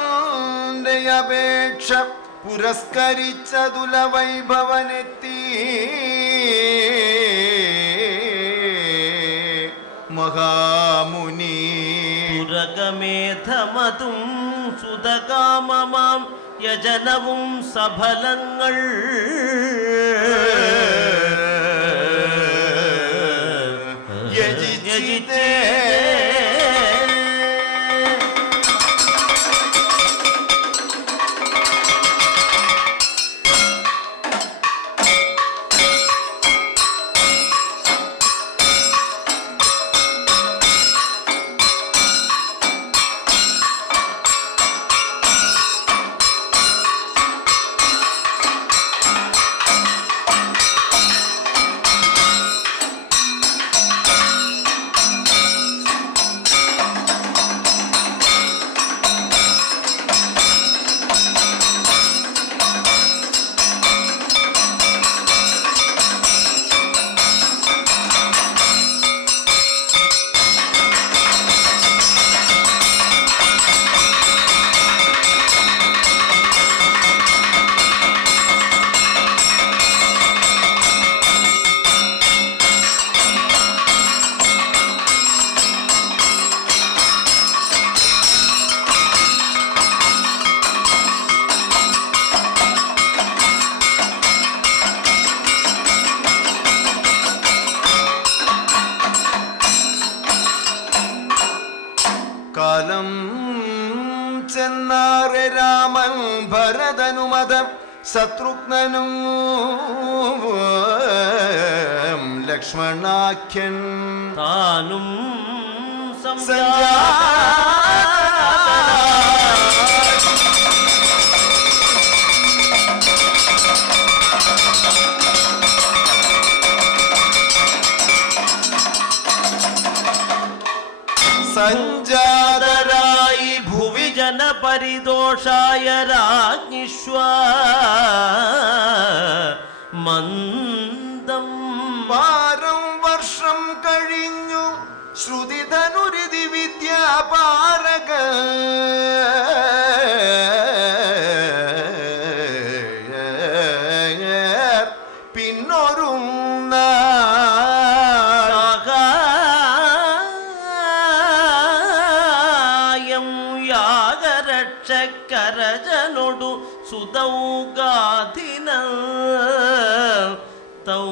ദശരഥന്റെ അപേക്ഷ പുരസ്കരിച്ചതുല വൈഭവനെത്തി മഹാമുനി പുരകമേധമതും സുതകാമമാം യജനവും സഫലങ്ങൾ യജിച്ചിതേ കാലം ചെന്നാറെ രാമൻ ഭരതനുമതം ശത്രുഘ്നനും ലക്ഷ്മണാഖ്യൻ താനും സഞ്ജാതരായി ഭുവി ജനപരിദോഷായ രാജ്ഞിഷ്വ മന്ദം വാരം വർഷം കഴിഞ്ഞു ശ്രുതിധനുരിതി വിദ്യാപാരക പിന്നൊരുന്ന യാഗരക്ഷക്കരജനൊടു സുതൗഗാധിന തൗ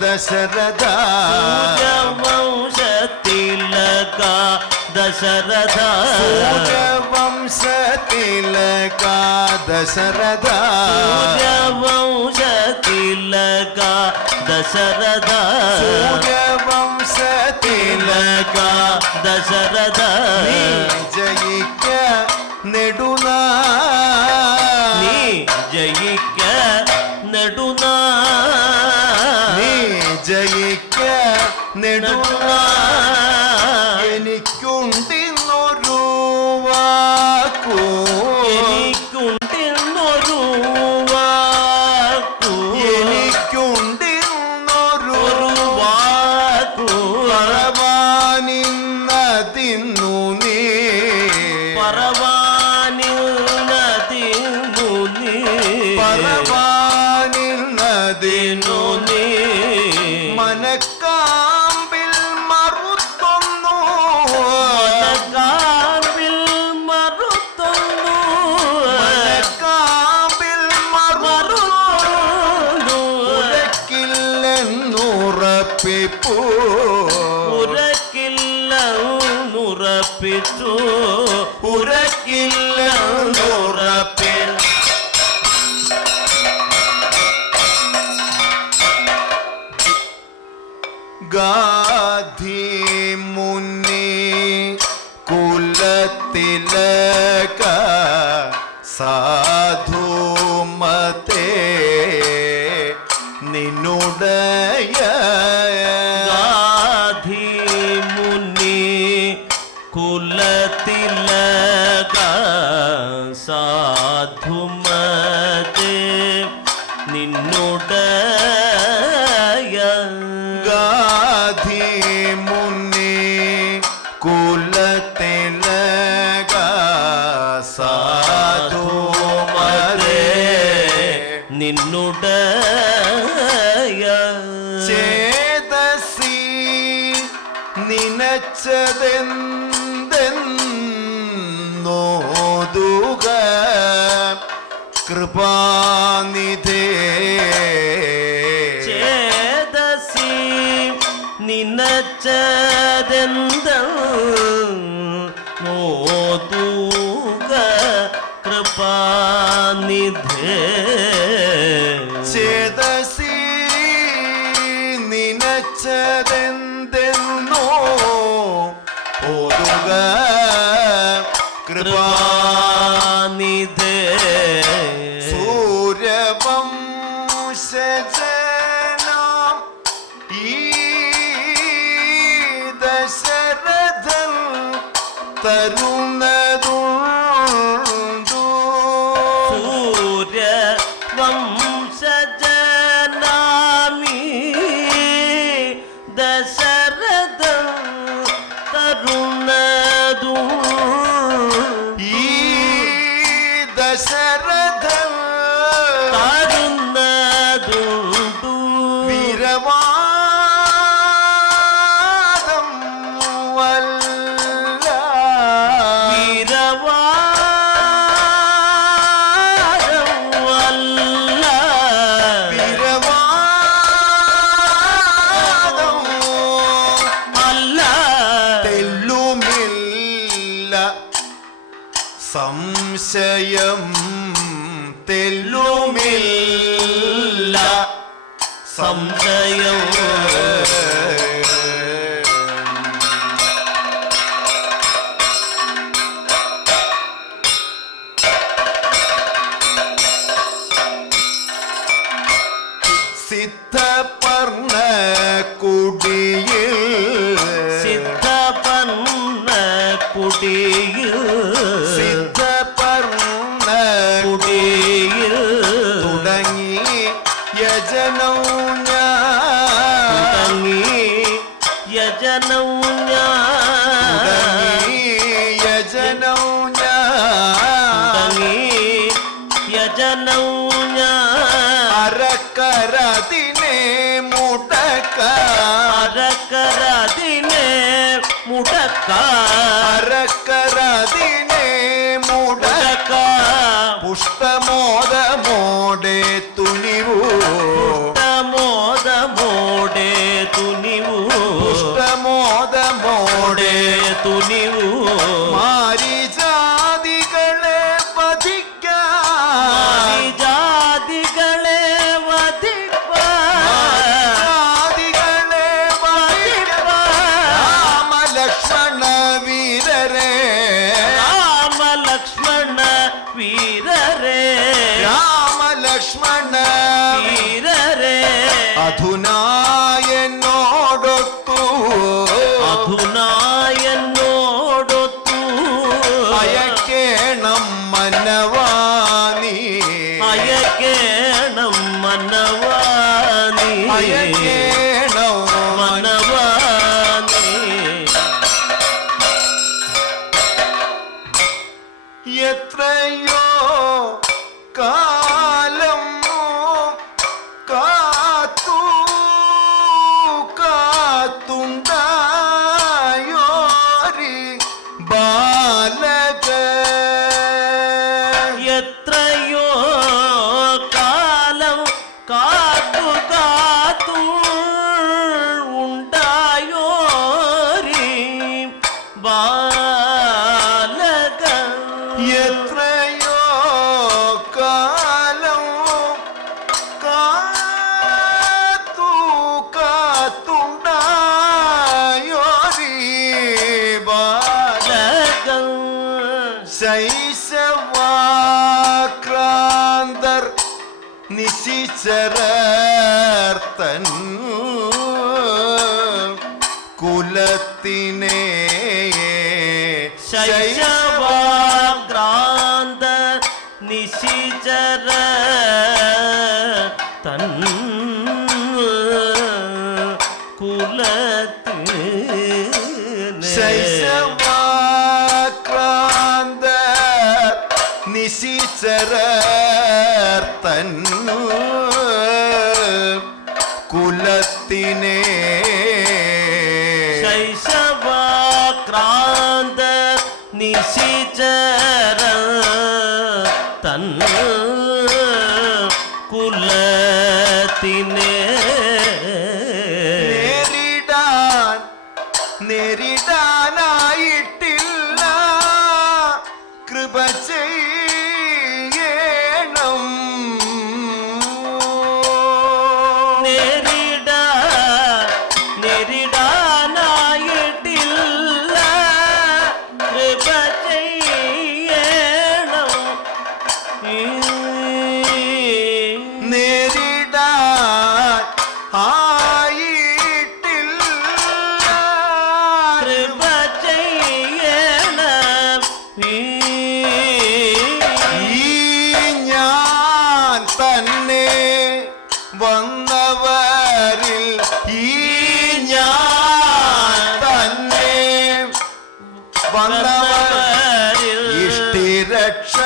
ദശരഥ വംശത്തിലക ദശരഥ വംശത്തിലക ദശരഥ വംശത്തിലക ദശരഥ വംശത്തിലക ദശരഥ ജയിക്ക നെടുനാ നീ ജയിക്ക നെടുനാ ജയിക്ക നെടുനാ എനിക്കുണ്ടിന്നൊരു വാക്കു എനിക്കുണ്ടിന്നൊരു വാക്കു എനിക്കുണ്ടിന്നൊരു വാക്കു പറവാനിന്നതിന്നു നീ പറവാനിന്നതിന്നു നീ പറവാനിന്നതിന്നു നീ മനക്കാ നുറപ്പിപ്പൂ ഉറക്കില്ല നുറപ്പിച്ചു ഉറക്കില്ല നുറപ്പി ഗാധി മുനി കുലത്തിലക സാധുമതേ നിന്നുടയ ഗാധി മുനി കുലത്തിലക സാധുമതേ നിന്നുടയ ഗാധി മുനി കുലത്തിലക സാധുമതേ നിന്നുടയ ചേതസി നിനച്ചതെന്തെന്നോതുക കൃപാനിധേ ചേതസി നിനച്ചതെന്ത നോതുക കൃപാനിധേ ചേതസി നിനച്ചതെന്തെന്നോ ഓതുക കൃപാ കൃപാനിധേ സൂര്യവംശജനാം ഈ ദശരഥൻ തരുണതുണ്ടു സൂര്യ വംശജനാമി ദശരഥ തരുണതു ഈ ദശരഥൻ തരുണതുണ്ടു വീരവാദം വല്ല വീരവാരവല്ല വീരവാദം അല്ല തെല്ലുമില്ല സംശയം തെല്ലുമില്ല സംശയം സിദ്ധപർണ കുടിയിൽ സിദ്ധപർണ കുടിയിൽ സിദ്ധപർണ കുടിയിൽ തുടങ്ങി യജനൗ ഞാൻ തുടങ്ങി യജനൗ ഞാൻ തുടങ്ങി യജനൗ ഞാൻ തുടങ്ങി യജനൗ ഞാൻ അരക്കരതിനെ മുടക്ക അരക്കരതിനെ മുടക്ക അരക്കരതിനെ മുടക്ക മുടക്ക പുഷ്ടമോദമോടെ തുനിവൂ മോദമോടെ തുനിവു പുഷ്ടമോദമോടെ തുനിവു മാരിജാതികളെ വധിക്കാൻ ജാതികളെ ജാതികളെ വധിക്കാൻ രാമലക്ഷ്മണ വീരരെ രാമലക്ഷ്മണ വീരരെ രാമലക്ഷ്മണ വീരരെ അധുനായനോടൊത്തു അധുനായനോടൊത്തു അയക്കേണം മനവാനി അയക്കേണം മനവാനി അയക്കേണം മനവാനി എത്രയോ കാലം കാത്തു കാത്തുണ്ടായോരി ബാലക എത്രയോ കാലം കാത്തു കാത്തു നിശിചരർത്തൻ കുലത്തിനെ ശൈശവാഗ്രാന്ത നിശിചര തൻ കുലത്തിന് ശൈശവാക്രാന്ത നിശിചരർത്തൻ കുലത്തിനെ ശൈശവാക്രാന്ത നിശിചര തൻ കുലത്തിനെ നേരിടാനായിട്ടില്ല കൃപ ചെയ്യണം നേരിടാനായിട്ടില്ല കൃപ ചെയ്യണം നേരിടാൻ ആയിട്ടില്ല കൃപ ചെയ്യണം ഈ ഞാൻ തന്നെ വന്നവരിൽ ഈ ഞാൻ തന്നെ വന്നവരിൽ ഇഷ്ടിരക്ഷ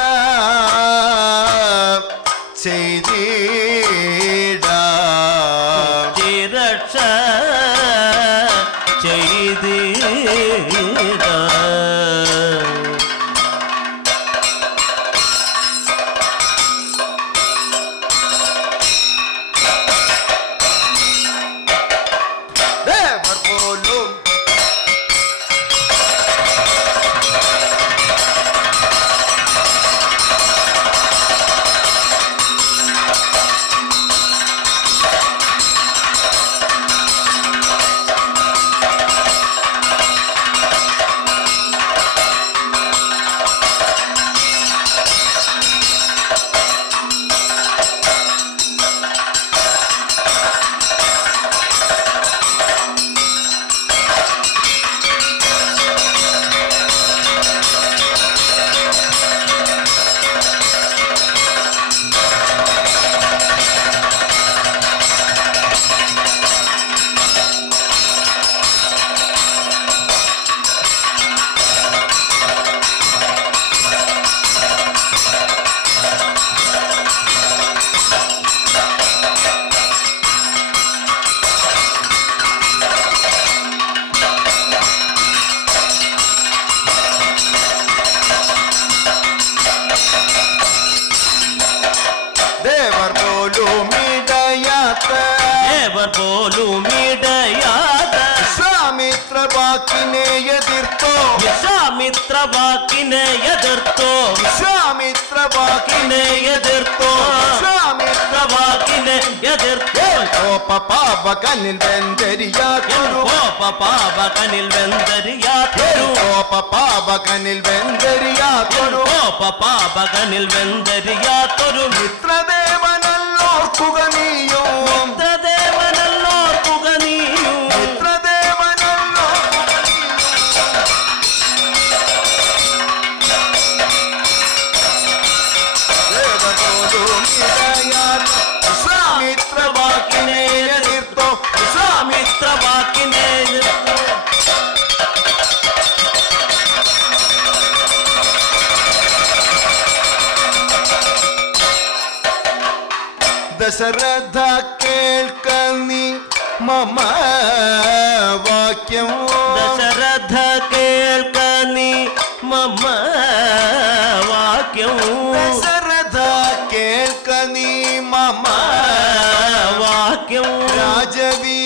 ചെയ്തിടാം തിരക്ഷ ചെയ്തിട ദേവർ പോലും പോലും ഇടയാത വിശ്വാമിത്ര വാക്കിനെ എതിർത്തോ വിശ്വാമിത്ര വാക്കിനെ എതിർത്തോ വിശ്വാമിത്ര വാക്കിനെ എതിർത്തോ വിശ്വാമിത്ര വാക്കിനെ എതിർത്തോ കോപ പാപകനിൽ വെന്തരിയാതൊരു കോപ പാപകനിൽ വെന്തരിയാതൊരു കോപ പാപകനിൽ വെന്തരിയാതൊരു കോപ പാപകനിൽ വെന്തരിയാതൊരു മിത്രദേവനല്ലോർക്കുക നീയോ മിത്രദേവനല്ലോർക്കുക നീയും മിത്രദേവനല്ലോർക്കുക വിശ്വാമിത്ര വാക്കിനെ എതിർത്തോ വിശ്വാമിത്ര വാക്കിനെ എതിർത്തോ ദശരഥ കേൾക്ക നീ മമ വാക്യം ദശരഥ കേൾക്ക നീ മമ വാക്യം ദശരഥ കേൾക്ക നീ മമ വാക്യം രാജവീ